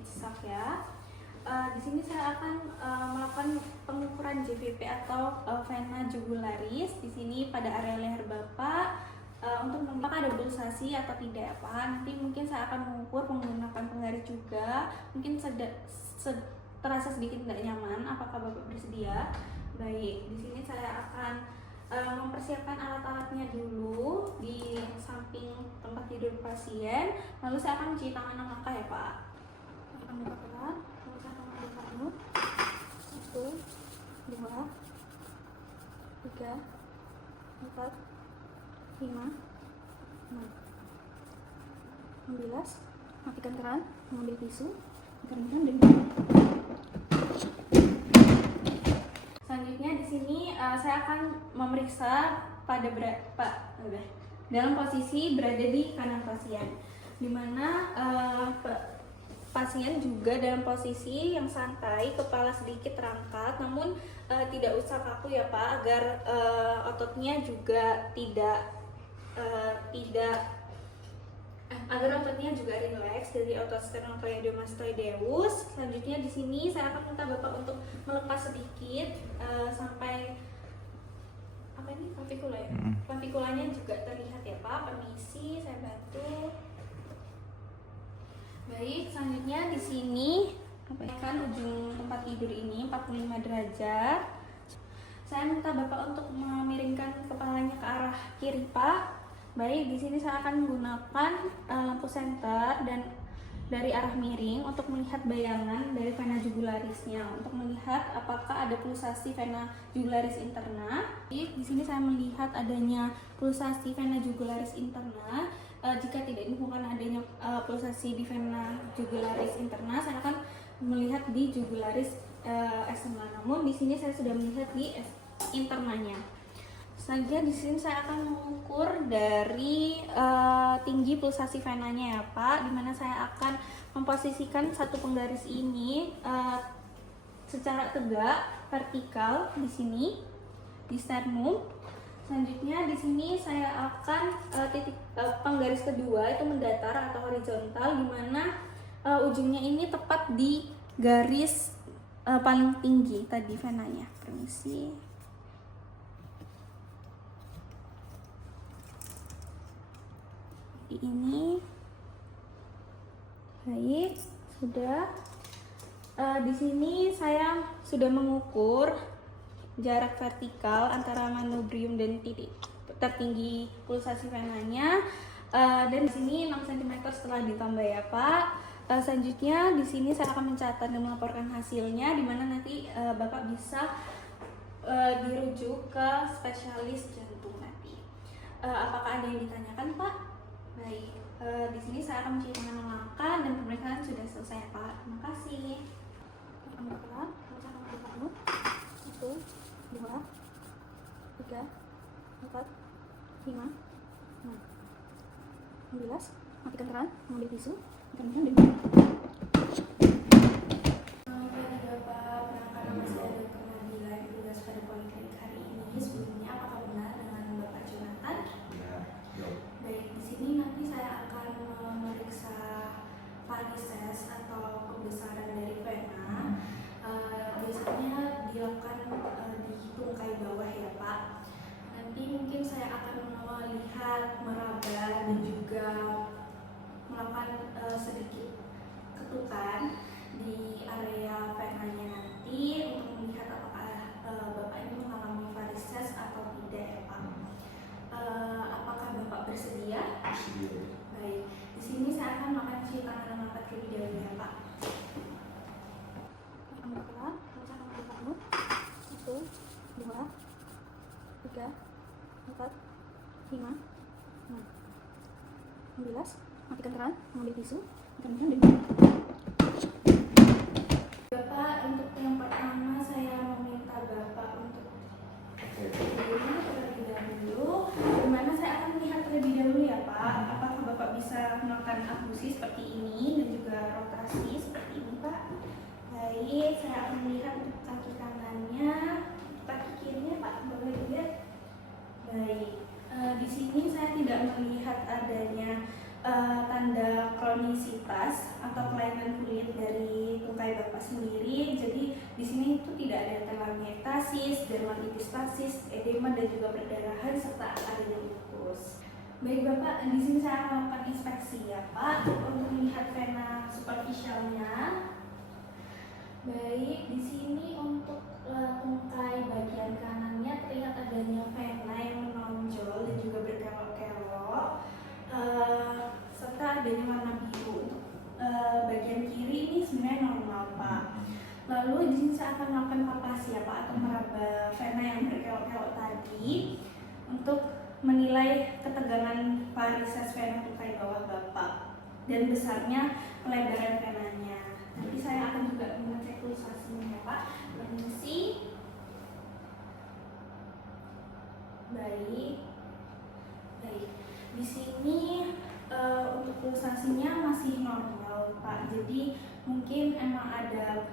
sedikit sesak ya. Di sini saya akan melakukan pengukuran JVP atau vena jugularis di sini pada area leher Bapak untuk apakah ada pulsasi atau tidak ya Pak. Nanti mungkin saya akan mengukur menggunakan penggaris juga. Mungkin terasa sedikit tidak nyaman. Apakah Bapak bersedia? Baik, di sini saya akan mempersiapkan alat-alatnya dulu di samping tempat tidur pasien. Lalu saya akan mencuci tangan 6 langkah ya Pak. Akan buka pelan, saya akan mengambil kamu. 1, 2, 3, 4, 5, 6. 11. Matikan keran, mengambil tisu, keran dan selanjutnya di sini saya akan memeriksa pada dalam posisi berada di kanan pasien, di mana pasien juga dalam posisi yang santai, kepala sedikit terangkat, namun tidak usah kaku ya Pak, agar ototnya juga agar ototnya juga rileks dari otot sternocleidomastoideus. Selanjutnya di sini saya akan minta Bapak untuk melepas sedikit sampai klavikula ya. Klavikulanya juga terlihat ya Pak. Permisi, saya bantu. Baik, selanjutnya di sini kan ujung tempat tidur ini 45 derajat. Saya minta Bapak untuk memiringkan kepalanya ke arah kiri Pak. Baik, di sini saya akan menggunakan lampu senter dan dari arah miring untuk melihat bayangan dari vena jugularisnya, untuk melihat apakah ada pulsasi vena jugularis interna. Di sini saya melihat adanya pulsasi vena jugularis interna. Jika tidak ditemukan adanya pulsasi di vena jugularis interna, saya akan melihat di jugularis eksternal. Namun di sini saya sudah melihat di internanya. Selanjutnya di sini saya akan mengukur dari tinggi pulsasi venanya ya Pak, dimana saya akan memposisikan satu penggaris ini secara tegak vertikal di sini di sternum. Selanjutnya di sini saya akan penggaris kedua itu mendatar atau horizontal, dimana ujungnya ini tepat di garis paling tinggi tadi venanya. Permisi. Ini baik, sudah. Di sini saya sudah mengukur jarak vertikal antara manubrium dan titik tertinggi pulsasi venanya, dan di sini 6 cm setelah ditambah ya Pak. Selanjutnya di sini saya akan mencatat dan melaporkan hasilnya, di mana nanti Bapak bisa dirujuk ke spesialis jantung nanti. Apakah ada yang ditanyakan Pak? Baik, di sini saya akan mencuci tangan langkah dan pemeriksaan sudah selesai Pak. Terima kasih. Ambil pelan, saya akan ambil kamu. 1, 2, 3, 4, 5, 6. 11. Matikan keran, mengambil tisu, kemudian dan Bapak, karena masih ada pengadilan tugas pada poliklinik hari ini, sebelumnya apakah benar dengan Bapak Jonathan? Baik, di sini nanti saya akan memeriksa varises atau pembesaran dari vena. Biasanya dilakukan di tungkai bawah ya Pak. Nanti mungkin saya akan melihat meraba dan juga melakukan sedikit ketukan di area venanya nanti untuk melihat apakah Bapak ini mengalami varises atau tidak ya Pak. Apakah Bapak bersedia? Bersedia. Baik, di sini saya akan melakukan cuci tangan dan angkat terlebih dahulu ya Pak. Ambil pelan, saya akan ambil kamu. 1, 2, 3, 4, 5, 6. 11. Matikan keran, mengambil tisu, kemudian dan Bapak, untuk yang pertama saya meminta Bapak untuk terlebih dahulu, dimana saya akan melihat terlebih dahulu ya Pak, apakah Bapak bisa melakukan abusi seperti ini dan juga rotasi seperti ini Pak. Baik, saya akan melihat untuk kaki kanannya, kaki kirinya Pak, boleh dilihat. Baik, di sini saya tidak melihat adanya tanda kronisitas atau kelainan kulit dari kayak Bapak sendiri. Jadi di sini itu tidak ada telangiectasis, dermatitis stasis, edema dan juga perdarahan serta adanya ulkus. Baik Bapak, di sini saya akan melakukan inspeksi ya Pak untuk melihat vena superficialnya. Baik, di sini untuk tungkai bagian kanannya terlihat adanya vena yang menonjol dan juga berkelok-kelok, serta adanya warna biru. Untuk bagian kiri ini sebenarnya normal Pak. Lalu di sini saya akan melakukan palpasi ya Pak, atau meraba vena yang berkelok-kelok tadi untuk menilai ketegangan varises vena tungkai bawah Bapak dan besarnya pelebaran venanya. Nanti saya akan juga mengecek pulsasinya ya Pak. Permisi. Baik. Di sini untuk pulsasinya masih normal Pak. Jadi mungkin emang ada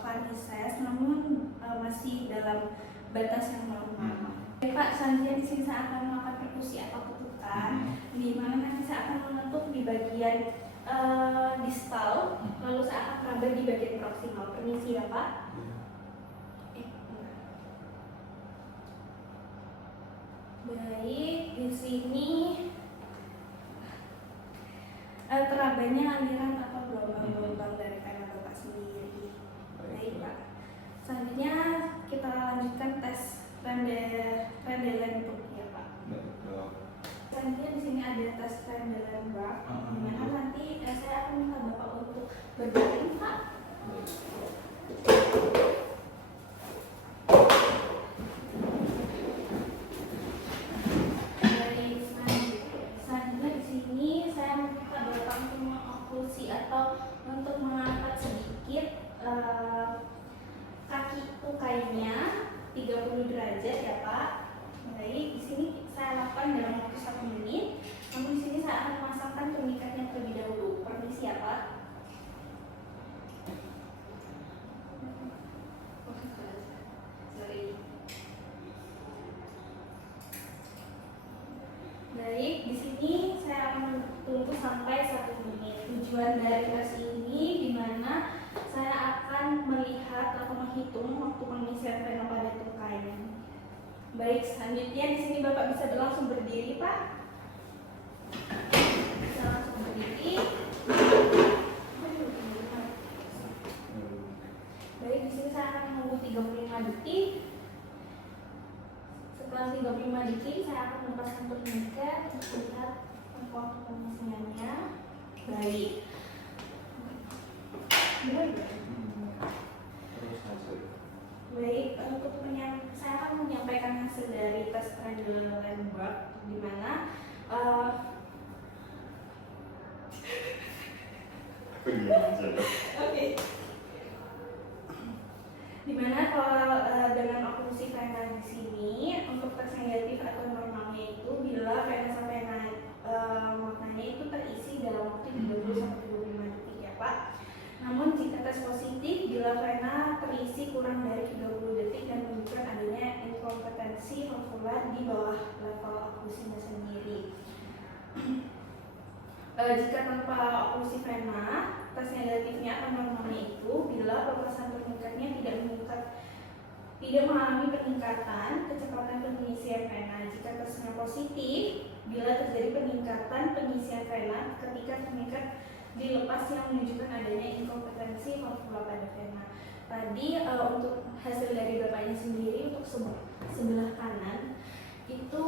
varises, namun masih dalam batas yang normal. Baik Pak, selanjutnya di sini saya akan melakukan perkusi atau ketukan, di mana nanti saya akan mengetuk di bagian distal, lalu saya akan meraba di bagian proksimal. Permisi ya Pak. Baik, di sini terabanya aliran atau gelombang-gelombang dari vena Bapak sendiri. Baik Pak. Selanjutnya kita lanjutkan tes Trendelenburg ya Pak. Selanjutnya di sini ada tes Trendelenburg, dimana nanti saya akan minta Bapak untuk berbaring Pak. Selanjutnya di sini saya minta Bapak untuk mengoklusi atau untuk mengangkat sedikit kaki tukainya 30 derajat ya Pak. Baik, di sini saya lakukan dalam waktu 1 menit. Namun di sini saya akan memasangkan turnikettnya terlebih dahulu. Permisi ya Pak. Baik, di sini saya akan tunggu sampai 1 menit. Tujuan dari tes ini di mana saya akan melihat atau menghitung waktu pengisian vena pada tungkainya. Baik, selanjutnya di sini Bapak bisa langsung berdiri Pak. Bisa langsung berdiri. Baik, di sini saya akan menunggu 35 detik. Setelah 35 detik saya akan melepaskan turniket untuk melihat waktu pengisiannya. Baik. Baik, untuk saya akan menyampaikan hasil dari tes Trendelenburg, di mana oke. Dimana kalau dengan oklusi vena di sini untuk tes negatif atau normalnya itu bila vena sampai maknanya itu terisi dalam waktu 30-35 detik ya Pak. Namun jika tes positif bila vena terisi kurang dari 30 detik dan menunjukkan adanya inkompetensi valvular di bawah level oklusinya sendiri. Jika tanpa oklusi vena, tes negatifnya akan normalnya itu bila pelepasan turniketnya tidak mengalami peningkatan kecepatan pengisian vena. Jika tesnya positif, bila terjadi peningkatan pengisian vena ketika turniket dilepas yang menunjukkan adanya inkompetensi valvula pada vena. Tadi untuk hasil dari Bapaknya sendiri untuk sebelah kanan itu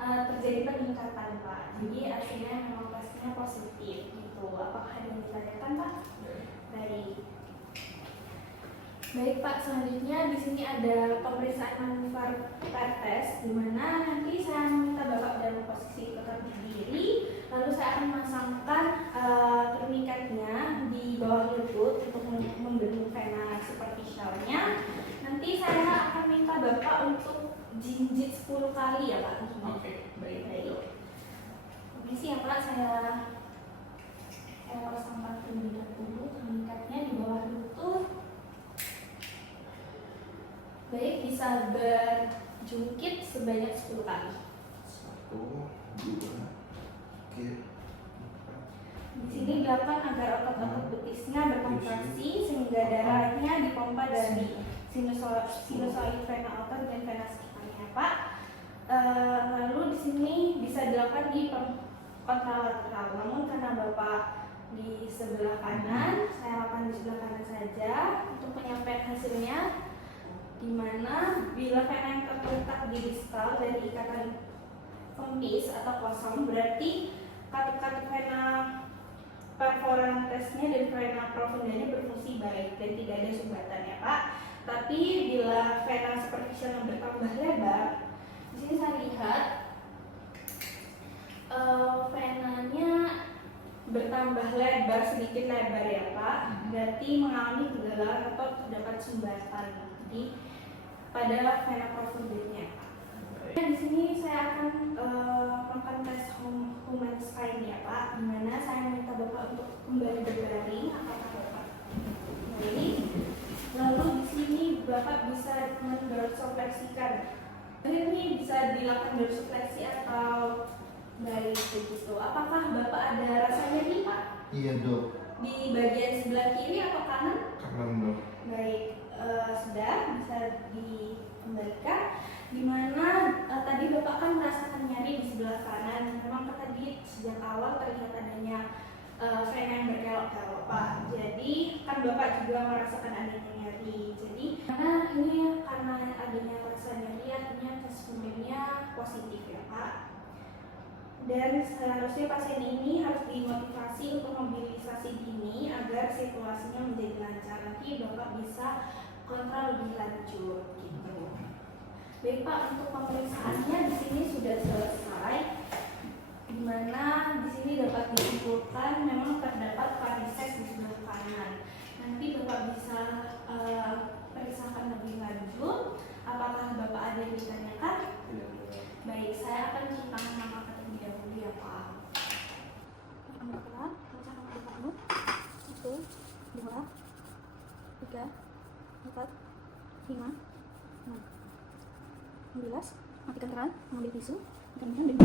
terjadi peningkatan Pak. Jadi artinya memang tesnya positif gitu. Apakah yang ditanyakan Pak? Baik Pak, selanjutnya di sini ada pemeriksaan manuver tes, di mana nanti saya meminta Bapak dalam posisi tetap berdiri, lalu saya akan memasangkan turniketnya di bawah lutut untuk membendung vena superficialnya. Nanti saya akan minta Bapak untuk jinjit 10 kali ya Pak. Oke, baik. Permisi ya Pak, saya pasangkan terlebih dahulu turniketnya di bawah lutut. Baik, bisa berjungkit sebanyak 10 kali. 1, 2, 3, 4. Di sini dilakukan agar otot-otot betisnya berfungsi kontraksi sehingga darahnya dipompa dari sinusoid vena alta dan vena sekitarnya, Pak. Lalu di sini bisa dilakukan di kontralateral. Namun karena Bapak di sebelah kanan, saya lakukan di sebelah kanan saja untuk penyampaian hasilnya, di mana bila vena yang terletak di distal dari ikatan kempis atau kosong, berarti katup-katup vena perforantesnya dan vena profundanya berfungsi baik dan tidak ada sumbatan ya Pak. Tapi bila vena superficial yang bertambah lebar, di sini saya lihat venanya bertambah lebar, sedikit lebar ya Pak, berarti mengalami kegagalan atau terdapat sumbatan pada vena profundanya Pak. Di sini saya akan melakukan tes human spine ya Pak, dimana saya minta Bapak untuk kembali berbaring. Apakah Bapak baik? Lalu di sini Bapak bisa mendorsofleksikan. Ini bisa dilakukan dorsofleksi atau baik begitu. Apakah Bapak ada rasa nyeri Pak? Iya dok. Di bagian sebelah kiri atau kanan? Kanan dok. Baik, sudah bisa dikembalikan. Dimana tadi Bapak kan merasakan nyeri di sebelah kanan. Memang tadi sejak awal terlihat adanya vena yang berkelok-kelok Pak. Jadi kan Bapak juga merasakan adanya nyeri. Jadi karena ini karena adanya rasa nyeri, artinya tes humannya positif ya Pak. Dan seharusnya pasien ini harus dimotivasi untuk mobilisasi dini agar situasinya menjadi lancar. Nanti Bapak bisa kontrol lebih lanjut gitu. Baik Pak, untuk pemeriksaannya di sini sudah selesai. Di mana di sini dapat disimpulkan memang terdapat varises di sebelah kanan. Nanti Bapak bisa periksakan lebih lanjut. Apakah Bapak ada yang ditanyakan? Baik, saya akan cuci tangan Bapak terlebih dahulu ya Pak. Ambil keran, pecahkan Bapakmu. 1, 2, 3, 4, 5, 6. 11, matikan keran, mengambil tisu, kemudian